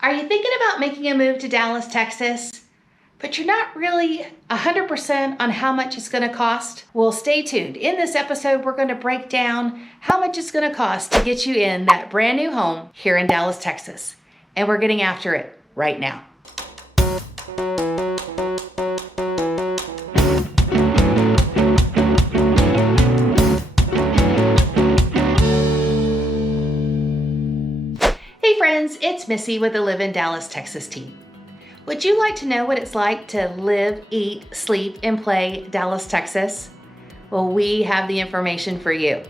Are you thinking about making a move to Dallas, Texas, but you're not really 100% on how much it's going to cost? Well, stay tuned. In this episode, we're going to break down how much it's going to cost to get you in that brand new home here in Dallas, Texas. And we're getting after it right now. It's Missy with the Live in Dallas, Texas team. Would you like to know what it's like to live, eat, sleep, and play Dallas, Texas? Well, we have the information for you.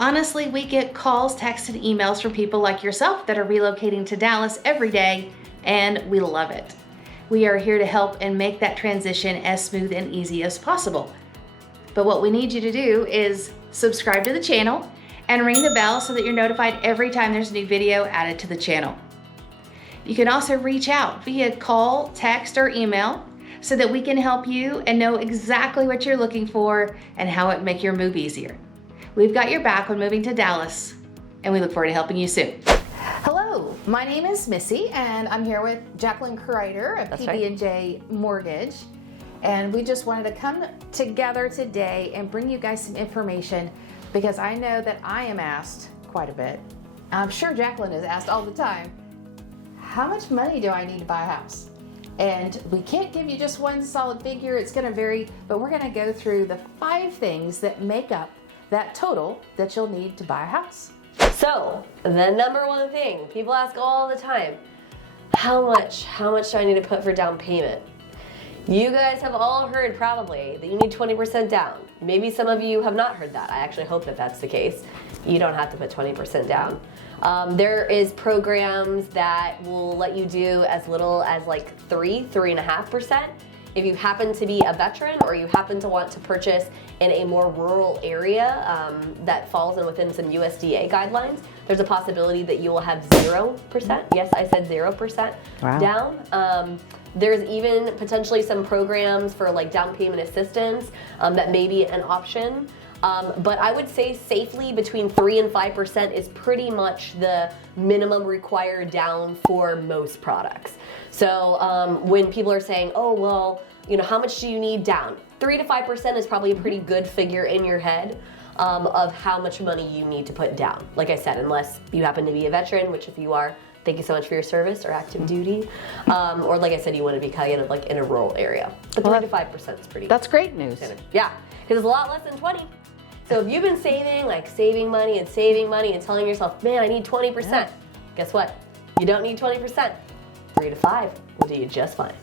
Honestly, we get calls, texts, and emails from people like yourself that are relocating to Dallas every day, and we love it. We are here to help and make that transition as smooth and easy as possible. But what we need you to do is subscribe to the channel and ring the bell so that you're notified every time there's a new video added to the channel. You can also reach out via call, text, or email so that we can help you and know exactly what you're looking for and how it make your move easier. We've got your back when moving to Dallas, and we look forward to helping you soon. Hello, my name is Missy, and I'm here with Jacqueline Crider of PBJ Mortgage. And we just wanted to come together today and bring you guys some information because I know that I am asked quite a bit. I'm sure Jacqueline is asked all the time, how much money do I need to buy a house? And we can't give you just one solid figure, it's gonna vary, but we're gonna go through the 5 things that make up that total that you'll need to buy a house. So, the number one thing, people ask all the time, how much do I need to put for down payment? You guys have all heard probably that you need 20% down. Maybe some of you have not heard that. I actually hope that that's the case. You don't have to put 20% down. There is programs that will let you do as little as like 3.5%. If you happen to be a veteran or you happen to want to purchase in a more rural area that falls within some USDA guidelines, there's a possibility that you will have 0%. Yes, I said 0% down. There's even potentially some programs for like down payment assistance that may be an option. But I would say safely between 3 and 5% is pretty much the minimum required down for most products. So when people are saying, oh, well, you know, how much do you need down? 3 to 5% is probably a pretty good figure in your head of how much money you need to put down. Like I said, unless you happen to be a veteran, which if you are, thank you so much for your service or active duty. Or like I said, you want to be kind of like in a rural area. But 3 to 5% is pretty. That's great news. Yeah, because it's a lot less than 20. So if you've been saving money and telling yourself, man, I need 20%. Guess what? You don't need 20%. 3 to 5 will do you just fine.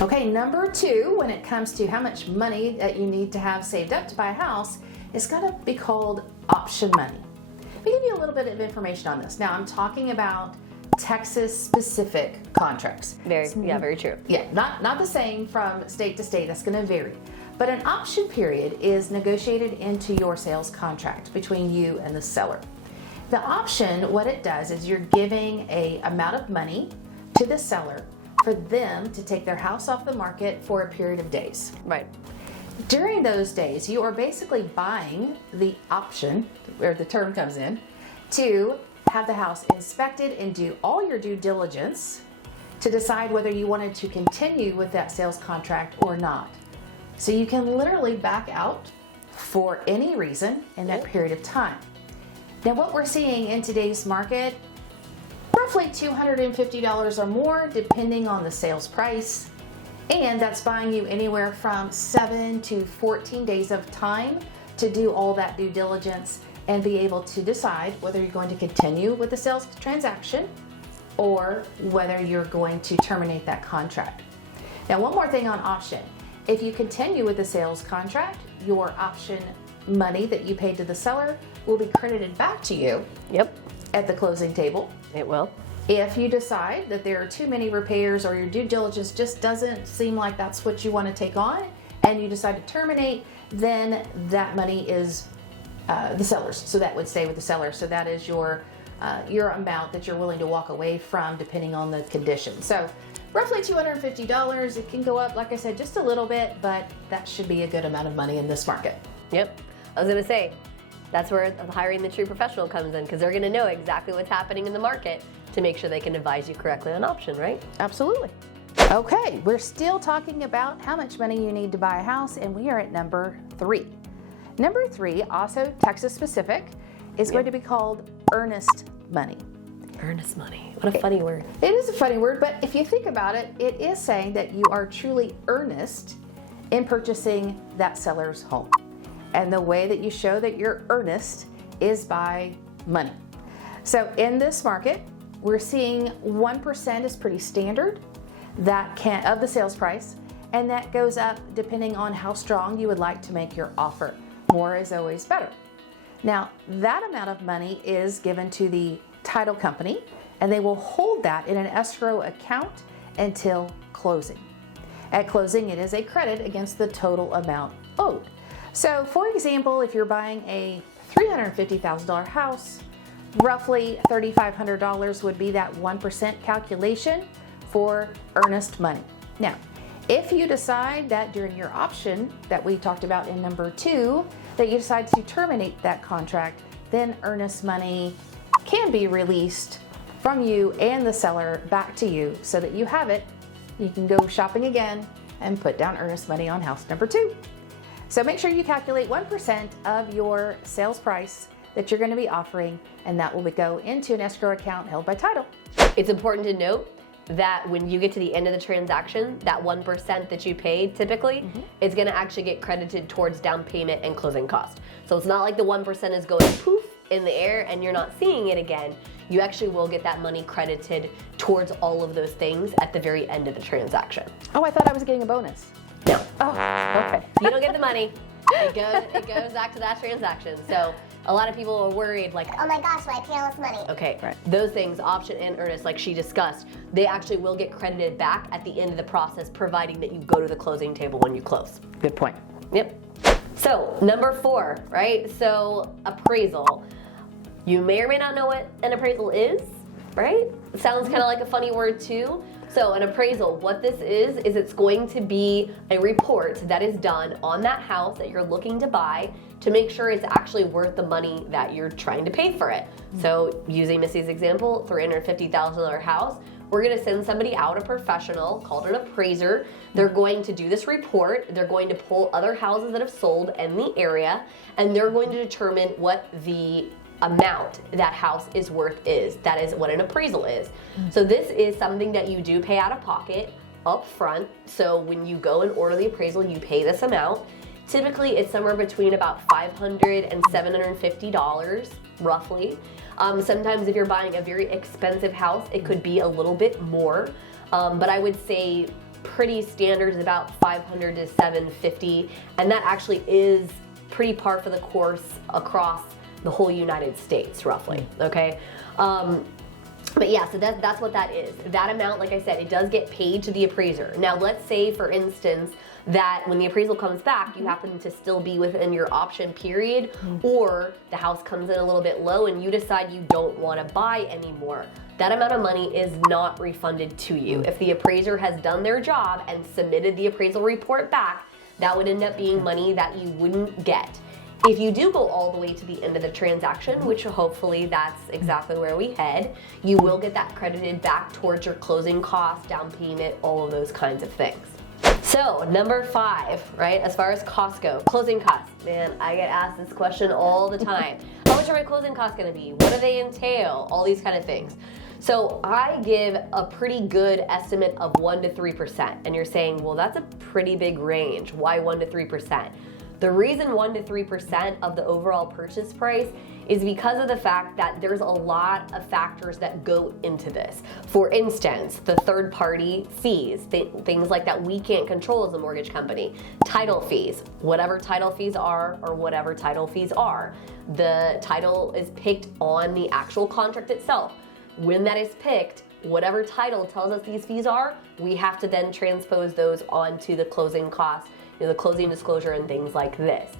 Okay, number 2, when it comes to how much money that you need to have saved up to buy a house, it's gonna be called option money. Let me give you a little bit of information on this. Now, I'm talking about Texas-specific contracts. Very true. Yeah, not the same from state to state. That's going to vary. But an option period is negotiated into your sales contract between you and the seller. The option, what it does is you're giving a amount of money to the seller for them to take their house off the market for a period of days. Right. During those days, you are basically buying the option, where the term comes in, to have the house inspected and do all your due diligence to decide whether you wanted to continue with that sales contract or not. So you can literally back out for any reason in that period of time. Now what we're seeing in today's market, roughly $250 or more depending on the sales price, and that's buying you anywhere from 7 to 14 days of time to do all that due diligence and be able to decide whether you're going to continue with the sales transaction or whether you're going to terminate that contract. Now, one more thing on option. If you continue with the sales contract, your option money that you paid to the seller will be credited back to you at the closing table. It will. If you decide that there are too many repairs or your due diligence just doesn't seem like that's what you want to take on and you decide to terminate, then that money is the seller's. So that would stay with the seller. So that is your amount that you're willing to walk away from depending on the condition. So roughly $250. It can go up, like I said, just a little bit, but that should be a good amount of money in this market. Yep. I was going to say, that's where hiring the true professional comes in, because they're going to know exactly what's happening in the market to make sure they can advise you correctly on option, right? Absolutely. Okay, we're still talking about how much money you need to buy a house, and we are at number 3. Number 3, also Texas specific, is going to be called earnest money. Earnest money. What a funny word. It is a funny word, but if you think about it, it is saying that you are truly earnest in purchasing that seller's home. And the way that you show that you're earnest is by money. So in this market, we're seeing 1% is pretty standard of the sales price, and that goes up depending on how strong you would like to make your offer. More is always better. Now, that amount of money is given to the title company, and they will hold that in an escrow account until closing. At closing, it is a credit against the total amount owed. So, for example, if you're buying a $350,000 house, roughly $3,500 would be that 1% calculation for earnest money. Now, if you decide that during your option that we talked about in number 2, that you decide to terminate that contract, then earnest money can be released from you and the seller back to you so that you have it. You can go shopping again and put down earnest money on house number 2. So make sure you calculate 1% of your sales price that you're going to be offering, and that will go into an escrow account held by title. It's important to note that when you get to the end of the transaction, that 1% that you paid typically is going to actually get credited towards down payment and closing cost. So it's not like the 1% is going poof in the air and you're not seeing it again. You actually will get that money credited towards all of those things at the very end of the transaction. Oh, I thought I was getting a bonus. No. Oh, okay. You don't get the money. It goes back to that transaction. So a lot of people are worried, like, oh my gosh, why I pay all this money? Okay, right. Those things, option and earnest, like she discussed, they actually will get credited back at the end of the process, providing that you go to the closing table when you close. Good point. Yep. So number 4, right? So appraisal. You may or may not know what an appraisal is, right? It sounds kind of like a funny word too. So an appraisal, what this is it's going to be a report that is done on that house that you're looking to buy to make sure it's actually worth the money that you're trying to pay for it. So using Missy's example, $350,000 house, we're gonna send somebody out, a professional called an appraiser. They're going to do this report. They're going to pull other houses that have sold in the area, and they're going to determine what the amount that house is worth is. That is what an appraisal is. So this is something that you do pay out of pocket up front. So when you go and order the appraisal, you pay this amount. Typically it's somewhere between about $500 and $750 roughly. Sometimes if you're buying a very expensive house, it could be a little bit more, but I would say pretty standard is about $500 to $750, and that actually is pretty par for the course across the whole United States, roughly, okay? But yeah, so that's what that is. That amount, like I said, it does get paid to the appraiser. Now, let's say, for instance, that when the appraisal comes back, you happen to still be within your option period, or the house comes in a little bit low and you decide you don't want to buy anymore. That amount of money is not refunded to you. If the appraiser has done their job and submitted the appraisal report back, that would end up being money that you wouldn't get. If you do go all the way to the end of the transaction, which hopefully that's exactly where we head, you will get that credited back towards your closing costs, down payment, all of those kinds of things. So number 5, right, as far as costs go, closing costs. Man, I get asked this question all the time. How much are my closing costs gonna be? What do they entail? All these kind of things. So I give a pretty good estimate of 1 to 3%. And you're saying, well, that's a pretty big range. Why 1 to 3%? The reason 1 to 3% of the overall purchase price is because of the fact that there's a lot of factors that go into this. For instance, the third-party fees, things like that we can't control as a mortgage company. Title fees, whatever title fees are or whatever title fees are. The title is picked on the actual contract itself. When that is picked, whatever title tells us these fees are, we have to then transpose those onto the closing costs, the closing disclosure and things like this.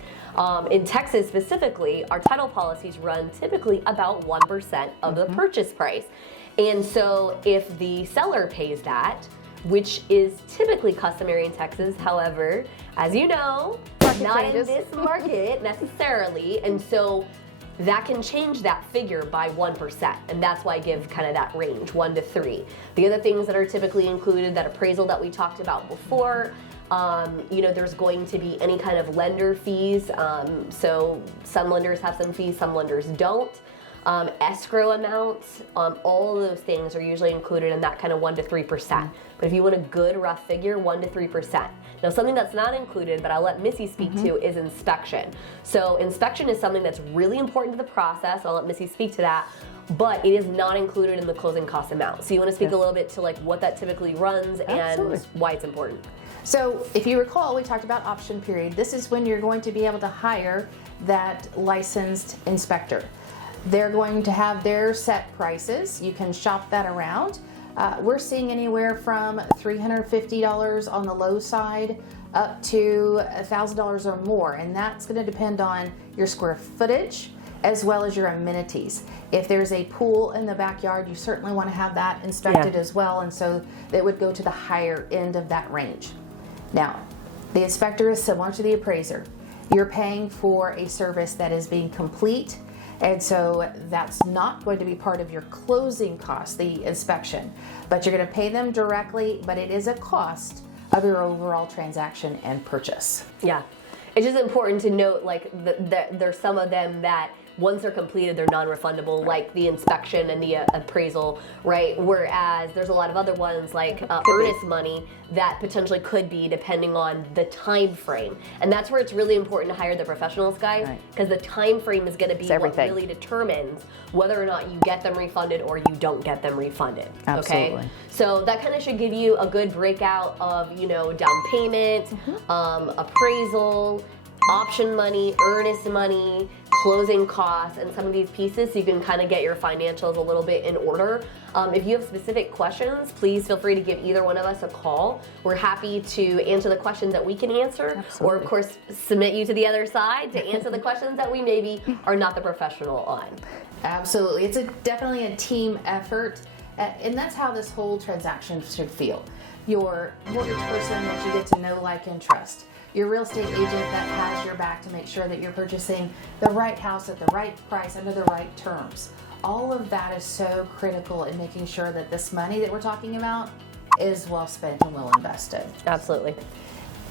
In Texas specifically, our title policies run typically about 1% of the purchase price. And so if the seller pays that, which is typically customary in Texas, however, as you know, not in this market necessarily. And so that can change that figure by 1%. And that's why I give kind of that range, 1 to 3. The other things that are typically included, that appraisal that we talked about before, there's going to be any kind of lender fees. So some lenders have some fees, some lenders don't. Escrow amounts, all of those things are usually included in that kind of 1 to 3%. But if you want a good rough figure, 1 to 3%. Now, something that's not included, but I'll let Missy speak to, is inspection. So inspection is something that's really important to the process. I'll let Missy speak to that, but it is not included in the closing cost amount. So you want to speak a little bit to like what that typically runs and why it's important. So if you recall, we talked about option period. This is when you're going to be able to hire that licensed inspector. They're going to have their set prices. You can shop that around. We're seeing anywhere from $350 on the low side up to $1,000 or more, and that's going to depend on your square footage as well as your amenities. If there's a pool in the backyard, you certainly want to have that inspected as well, and so it would go to the higher end of that range. Now, the inspector is similar to the appraiser. You're paying for a service that is being complete, and so that's not going to be part of your closing cost, the inspection. But you're going to pay them directly, but it is a cost of your overall transaction and purchase. Yeah. It's just important to note, like, there's some of them that once they're completed, they're non-refundable, like the inspection and the appraisal, right? Whereas there's a lot of other ones like earnest money that potentially could be, depending on the time frame. And that's where it's really important to hire the professionals, guys, because the time frame is going to be what really determines whether or not you get them refunded or you don't get them refunded. Absolutely. Okay? So that kind of should give you a good breakout of, down payment, appraisal, option money, earnest money, closing costs, and some of these pieces, so you can kind of get your financials a little bit in order. If you have specific questions, please feel free to give either one of us a call. We're happy to answer the questions that we can answer, or of course submit you to the other side to answer the questions that we maybe are not the professional on. Absolutely. It's definitely a team effort, and that's how this whole transaction should feel. Your mortgage person that you get to know, like, and trust. Your real estate agent that has your back to make sure that you're purchasing the right house at the right price under the right terms. All of that is so critical in making sure that this money that we're talking about is well spent and well invested. Absolutely.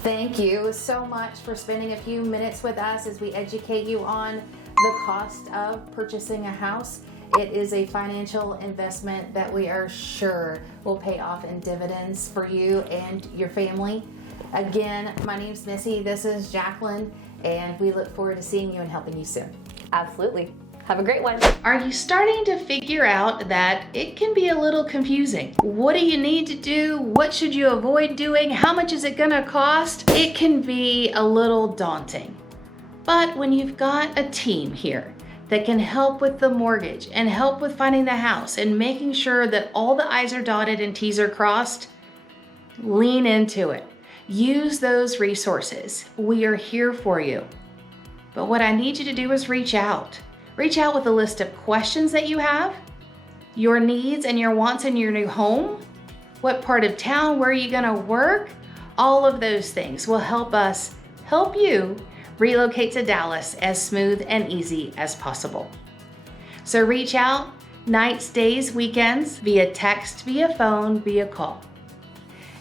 Thank you so much for spending a few minutes with us as we educate you on the cost of purchasing a house. It is a financial investment that we are sure will pay off in dividends for you and your family. Again, my name's Missy, this is Jacqueline, and we look forward to seeing you and helping you soon. Absolutely. Have a great one. Are you starting to figure out that it can be a little confusing? What do you need to do? What should you avoid doing? How much is it gonna cost? It can be a little daunting. But when you've got a team here that can help with the mortgage and help with finding the house and making sure that all the I's are dotted and T's are crossed, lean into it. Use those resources. We are here for you. But what I need you to do is reach out. Reach out with a list of questions that you have, your needs and your wants in your new home, what part of town, where are you gonna work? All of those things will help us help you relocate to Dallas as smooth and easy as possible. So reach out nights, days, weekends, via text, via phone, via call.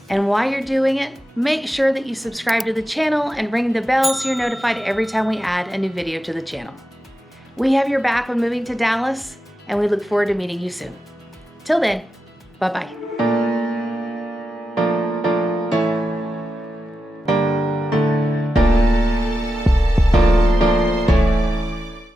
And while you're doing it, make sure that you subscribe to the channel and ring the bell so you're notified every time we add a new video to the channel. We have your back when moving to Dallas, and we look forward to meeting you soon. Till then, bye-bye.